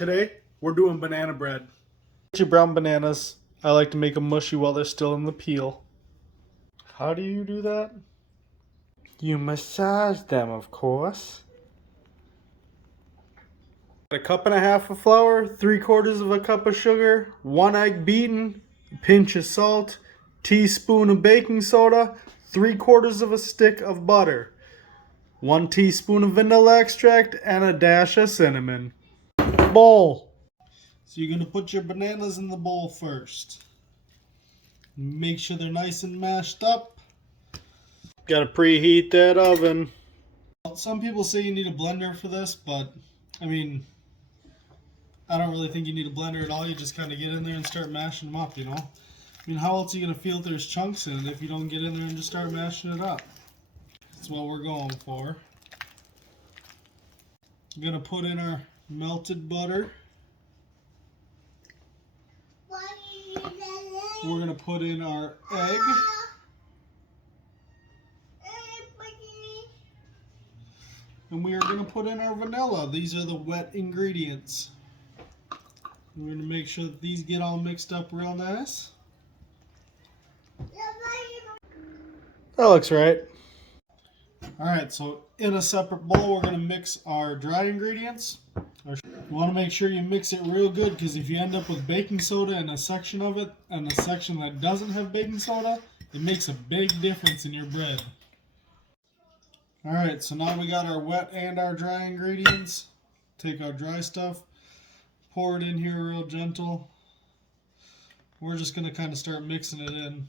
Today, we're doing banana bread. Get your brown bananas. I like to make them mushy while they're still in the peel. How do you do that? You massage them, of course. A cup and a half of flour, 3/4 of a cup of sugar, 1 egg beaten, a pinch of salt, teaspoon of baking soda, 3/4 of a stick of butter, 1 teaspoon of vanilla extract, and a dash of cinnamon. Bowl. So you're going to put your bananas in the bowl first. Make sure they're nice and mashed up. Got to preheat that oven. Some people say you need a blender for this, but I mean, I don't really think you need a blender at all. You just kind of get in there and start mashing them up, you know? I mean, how else are you going to feel if there's chunks in it if you don't get in there and just start mashing it up? That's what we're going for. I'm going to put in our melted butter. We're going to put in our egg. And we are going to put in our vanilla. These are the wet ingredients. We're going to make sure that these get all mixed up real nice. That looks right. Alright, so in a separate bowl we're going to mix our dry ingredients. You want to make sure you mix it real good, because if you end up with baking soda in a section of it and a section that doesn't have baking soda, it makes a big difference in your bread. Alright, so now we got our wet and our dry ingredients. Take our dry stuff, pour it in here real gentle. We're just going to kind of start mixing it in.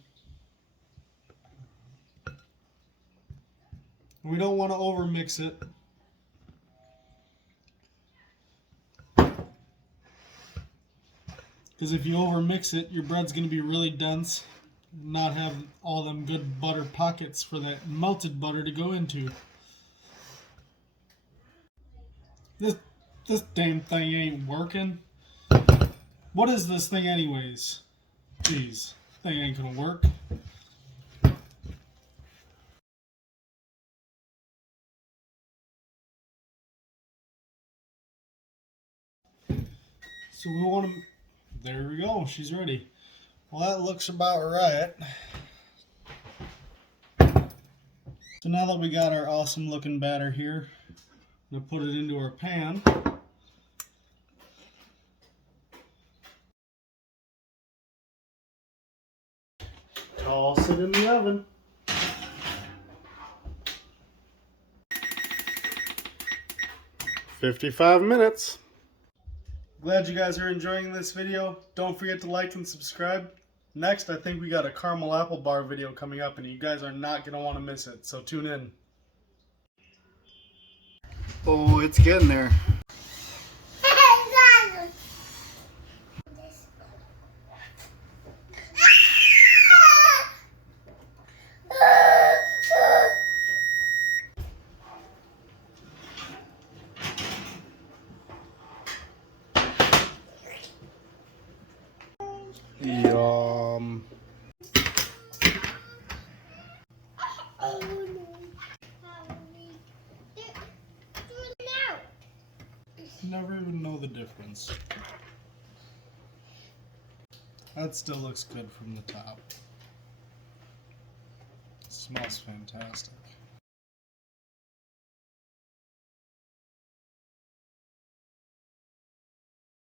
We don't want to over mix it. Because if you over mix it, your bread's going to be really dense, not have all them good butter pockets for that melted butter to go into. This damn thing ain't working. What is this thing anyways? Jeez, thing ain't gonna work. So we want to, there we go, she's ready. Well, that looks about right. So now that we got our awesome looking batter here, I'm going to put it into our pan. Toss it in the oven. "55 minutes. Glad you guys are enjoying this video. Don't forget to like and subscribe. Next, I think we got a caramel apple bar video coming up, and you guys are not going to want to miss it, so tune in. Oh, it's getting there. Yum. Never even know the difference. That still looks good from the top. It smells fantastic.